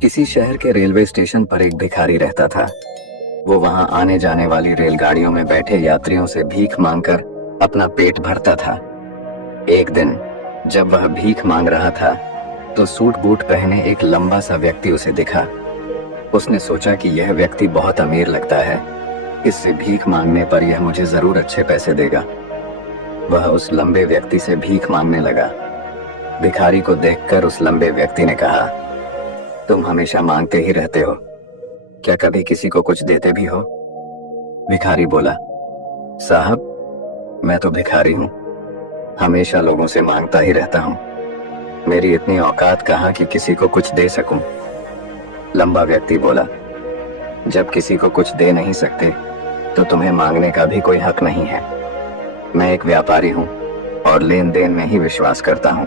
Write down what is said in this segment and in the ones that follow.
किसी शहर के रेलवे स्टेशन पर एक भिखारी रहता था। वो वहां आने जाने वाली रेलगाड़ियों में बैठे यात्रियों से भीख मांगकर अपना पेट भरता था। एक दिन जब वह भीख मांग रहा था तो सूट बूट पहने एक लंबा सा व्यक्ति उसे दिखा। उसने सोचा कि यह व्यक्ति बहुत अमीर लगता है, इससे भीख मांगने पर यह मुझे जरूर अच्छे पैसे देगा। वह उस लंबे व्यक्ति से भीख मांगने लगा। भिखारी को देखकर उस लंबे व्यक्ति ने कहा, तुम हमेशा मांगते ही रहते हो, क्या कभी किसी को कुछ देते भी हो? भिखारी बोला, साहब मैं तो भिखारी हूँ, हमेशा लोगों से मांगता ही रहता हूँ, मेरी इतनी औकात कहाँ कि किसी को कुछ दे सकूं। लंबा व्यक्ति बोला, जब किसी को कुछ दे नहीं सकते तो तुम्हें मांगने का भी कोई हक नहीं है। मैं एक व्यापारी हूँ और लेन देन में ही विश्वास करता हूँ।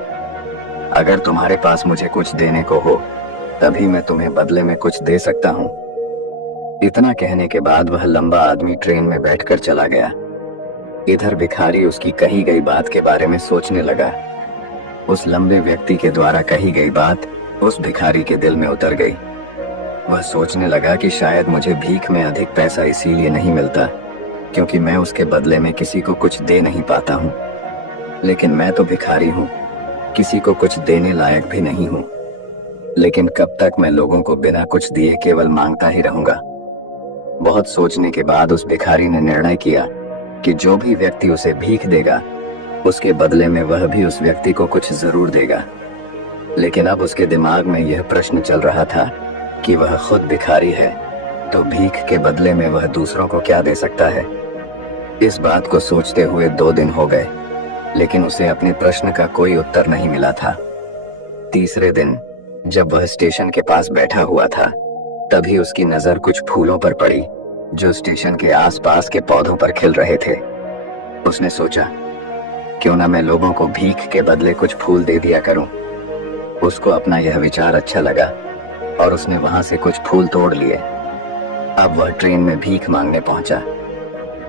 अगर तुम्हारे पास मुझे कुछ देने को हो तभी मैं तुम्हें बदले में कुछ दे सकता हूँ। इतना कहने के बाद वह लंबा आदमी ट्रेन में बैठकर चला गया। इधर भिखारी उसकी कही गई बात के बारे में सोचने लगा। उस लंबे व्यक्ति के द्वारा कही गई बात उस भिखारी के दिल में उतर गई। वह सोचने लगा कि शायद मुझे भीख में अधिक पैसा इसीलिए नहीं मिलता क्योंकि मैं उसके बदले में किसी को कुछ दे नहीं पाता हूँ। लेकिन मैं तो भिखारी हूँ, किसी को कुछ देने लायक भी नहीं हूँ। लेकिन कब तक मैं लोगों को बिना कुछ दिए केवल मांगता ही रहूंगा। बहुत सोचने के बाद उस भिखारी ने निर्णय किया कि जो भी व्यक्ति उसे भीख देगा उसके बदले में वह भी उस व्यक्ति को कुछ जरूर देगा। लेकिन अब उसके दिमाग में यह प्रश्न चल रहा था कि वह खुद भिखारी है तो भीख के बदले में वह दूसरों को क्या दे सकता है। इस बात को सोचते हुए 2 दिन हो गए, लेकिन उसे अपने प्रश्न का कोई उत्तर नहीं मिला था। तीसरे दिन जब वह स्टेशन के पास बैठा हुआ था तभी उसकी नजर कुछ फूलों पर पड़ी जो स्टेशन के आसपास के पौधों पर खिल रहे थे। उसने सोचा, क्यों ना मैं लोगों को भीख के बदले कुछ फूल दे दिया करूं। उसको अपना यह विचार अच्छा लगा और उसने वहां से कुछ फूल तोड़ लिए। अब वह ट्रेन में भीख मांगने पहुंचा।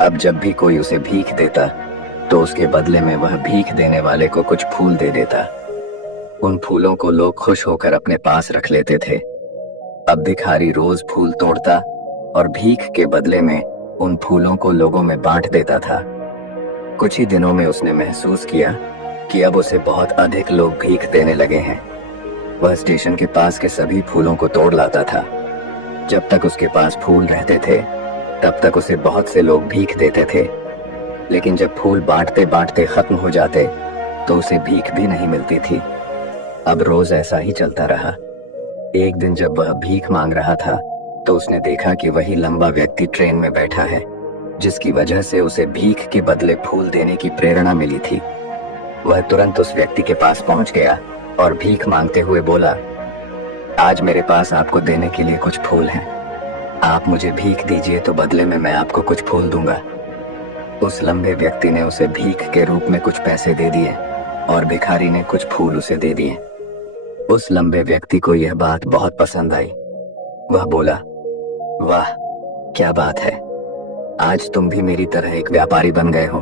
अब जब भी कोई उसे भीख देता तो उसके बदले में वह भीख देने वाले को कुछ फूल दे देता। उन फूलों को लोग खुश होकर अपने पास रख लेते थे। अब भिखारी रोज फूल तोड़ता और भीख के बदले में उन फूलों को लोगों में बांट देता था। कुछ ही दिनों में उसने महसूस किया कि अब उसे बहुत अधिक लोग भीख देने लगे हैं। वह स्टेशन के पास के सभी फूलों को तोड़ लाता था। जब तक उसके पास फूल रहते थे तब तक उसे बहुत से लोग भीख देते थे, लेकिन जब फूल बांटते बांटते खत्म हो जाते तो उसे भीख भी नहीं मिलती थी। अब रोज ऐसा ही चलता रहा। एक दिन जब वह भीख मांग रहा था तो उसने देखा कि वही लंबा व्यक्ति ट्रेन में बैठा है, जिसकी वजह से उसे भीख के बदले फूल देने की प्रेरणा मिली थी। वह तुरंत उस व्यक्ति के पास पहुंच गया और भीख मांगते हुए बोला, आज मेरे पास आपको देने के लिए कुछ फूल हैं। आप मुझे भीख दीजिए तो बदले में मैं आपको कुछ फूल दूंगा। उस लंबे व्यक्ति ने उसे भीख के रूप में कुछ पैसे दे दिए और भिखारी ने कुछ फूल उसे दे दिए। उस लंबे व्यक्ति को यह बात बहुत पसंद आई। वह बोला, वाह क्या बात है, आज तुम भी मेरी तरह एक व्यापारी बन गए हो।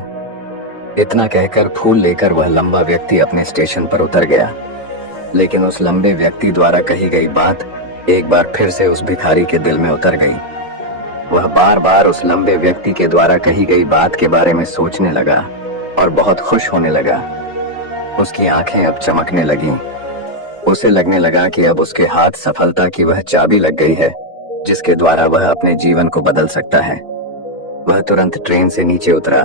इतना कहकर फूल लेकर वह लंबा व्यक्ति अपने स्टेशन पर उतर गया। लेकिन उस लंबे व्यक्ति द्वारा कही गई बात एक बार फिर से उस भिखारी के दिल में उतर गई। वह बार बार उस लंबे व्यक्ति के द्वारा कही गई बात के बारे में सोचने लगा और बहुत खुश होने लगा। उसकी आंखें अब चमकने लगीं। उसे लगने लगा कि अब उसके हाथ सफलता की वह चाबी लग गई है जिसके द्वारा वह अपने जीवन को बदल सकता है। वह तुरंत ट्रेन से नीचे उतरा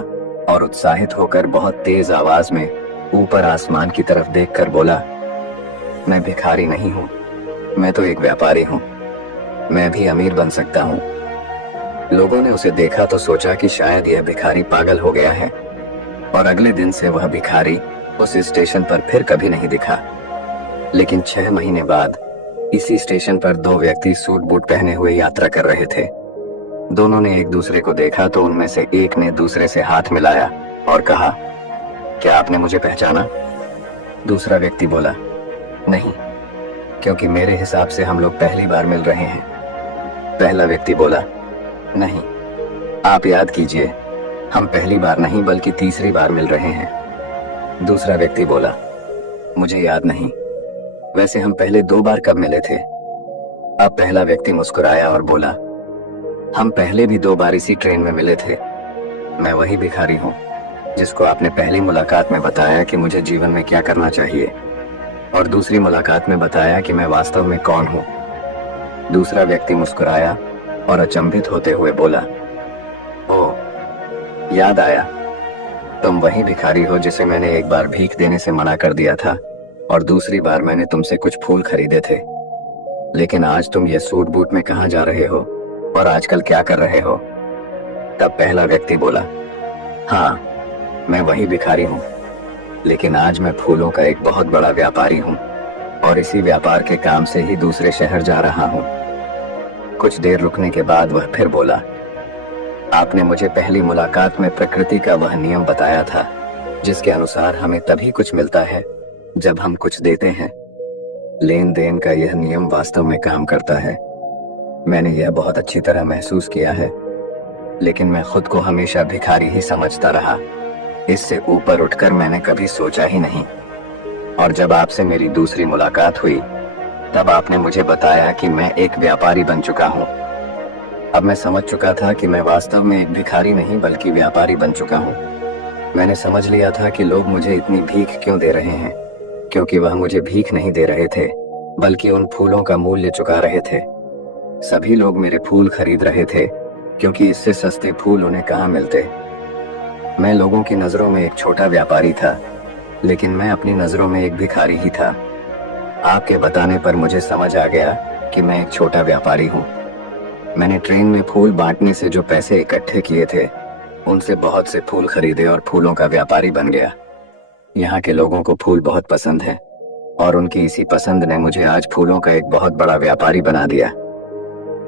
और उत्साहित होकर बहुत तेज आवाज में ऊपर आसमान की तरफ देखकर बोला, मैं भिखारी नहीं हूँ, मैं तो एक व्यापारी हूँ, मैं भी अमीर बन सकता हूँ। लोगों ने उसे देखा तो सोचा कि शायद यह भिखारी पागल हो गया है और अगले दिन से वह भिखारी उस स्टेशन पर फिर कभी नहीं दिखा। लेकिन 6 महीने बाद इसी स्टेशन पर 2 व्यक्ति सूट बूट पहने हुए यात्रा कर रहे थे। दोनों ने एक दूसरे को देखा तो उनमें से एक ने दूसरे से हाथ मिलाया और कहा, क्या आपने मुझे पहचाना? दूसरा व्यक्ति बोला, नहीं, क्योंकि मेरे हिसाब से हम लोग पहली बार मिल रहे हैं। पहला व्यक्ति बोला, नहीं, आप याद कीजिए, हम पहली बार नहीं बल्कि तीसरी बार मिल रहे हैं। दूसरा व्यक्ति बोला, मुझे याद नहीं, वैसे हम पहले 2 बार कब मिले थे? अब पहला व्यक्ति मुस्कुराया और बोला, हम पहले भी 2 बार इसी ट्रेन में मिले थे। मैं वही भिखारी हूँ जिसको आपने पहली मुलाकात में बताया कि मुझे जीवन में क्या करना चाहिए, और दूसरी मुलाकात में बताया कि मैं वास्तव में कौन हूँ। दूसरा व्यक्ति मुस्कुराया और अचंभित होते हुए बोला, ओह, याद आया, तुम वही भिखारी हो जिसे मैंने एक बार भीख देने से मना कर दिया था और दूसरी बार मैंने तुमसे कुछ फूल खरीदे थे। लेकिन आज तुम ये सूट बूट में कहाँ जा रहे हो और आजकल क्या कर रहे हो? तब पहला व्यक्ति बोला, हाँ, मैं वही भिखारी हूँ, लेकिन आज मैं फूलों का एक बहुत बड़ा व्यापारी हूँ और इसी व्यापार के काम से ही दूसरे शहर जा रहा हूँ। कुछ देर रुकने के बाद वह फिर बोला, आपने मुझे पहली मुलाकात में प्रकृति का वह नियम बताया था जिसके अनुसार हमें तभी कुछ मिलता है जब हम कुछ देते हैं। लेन देन का यह नियम वास्तव में काम करता है। मैंने यह बहुत अच्छी तरह महसूस किया है, लेकिन मैं खुद को हमेशा भिखारी ही समझता रहा। इससे ऊपर उठकर मैंने कभी सोचा ही नहीं। और जब आपसे मेरी दूसरी मुलाकात हुई तब आपने मुझे बताया कि मैं एक व्यापारी बन चुका हूँ। अब मैं समझ चुका था कि मैं वास्तव में एक भिखारी नहीं बल्कि व्यापारी बन चुका हूँ। मैंने समझ लिया था कि लोग मुझे इतनी भीख क्यों दे रहे हैं, क्योंकि वह मुझे भीख नहीं दे रहे थे बल्कि उन फूलों का मूल्य चुका रहे थे। सभी लोग मेरे फूल खरीद रहे थे क्योंकि इससे सस्ते फूल उन्हें कहाँ मिलते। मैं लोगों की नजरों में एक छोटा व्यापारी था, लेकिन मैं अपनी नजरों में एक भिखारी ही था। आपके बताने पर मुझे समझ आ गया कि मैं एक छोटा व्यापारी हूँ। मैंने ट्रेन में फूल बांटने से जो पैसे इकट्ठे किए थे उनसे बहुत से फूल खरीदे और फूलों का व्यापारी बन गया। यहाँ के लोगों को फूल बहुत पसंद है और उनकी इसी पसंद ने मुझे आज फूलों का एक बहुत बड़ा व्यापारी बना दिया।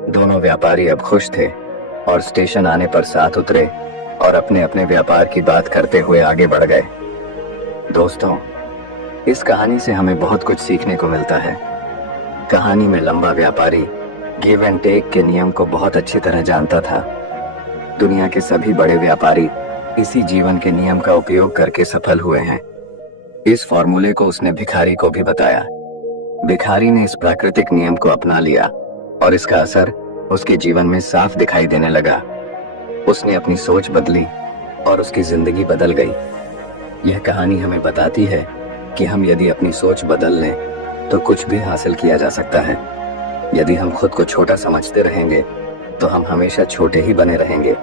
दोनों व्यापारी अब खुश थे और स्टेशन आने पर साथ उतरे और अपने अपने व्यापार की बात करते हुए आगे बढ़ गए। दोस्तों, इस कहानी से हमें बहुत कुछ सीखने को मिलता है। कहानी में लंबा व्यापारी गिव एंड टेक के नियम को बहुत अच्छी तरह जानता था। दुनिया के सभी बड़े व्यापारी इसी जीवन के नियम का उपयोग करके सफल हुए हैं। इस फॉर्मूले को उसने भिखारी को भी बताया। भिखारी ने इस प्राकृतिक नियम को अपना लिया और इसका असर उसके जीवन में साफ दिखाई देने लगा। उसने अपनी सोच बदली और उसकी जिंदगी बदल गई। यह कहानी हमें बताती है कि हम यदि अपनी सोच बदल लें तो कुछ भी हासिल किया जा सकता है। यदि हम खुद को छोटा समझते रहेंगे तो हम हमेशा छोटे ही बने रहेंगे।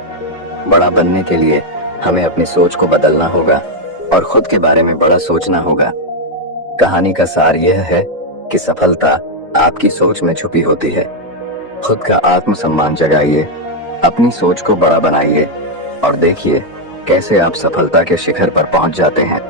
बड़ा बनने के लिए हमें अपनी सोच को बदलना होगा और खुद के बारे में बड़ा सोचना होगा। कहानी का सार यह है कि सफलता आपकी सोच में छुपी होती है। खुद का आत्मसम्मान जगाइए, अपनी सोच को बड़ा बनाइए और देखिए कैसे आप सफलता के शिखर पर पहुंच जाते हैं।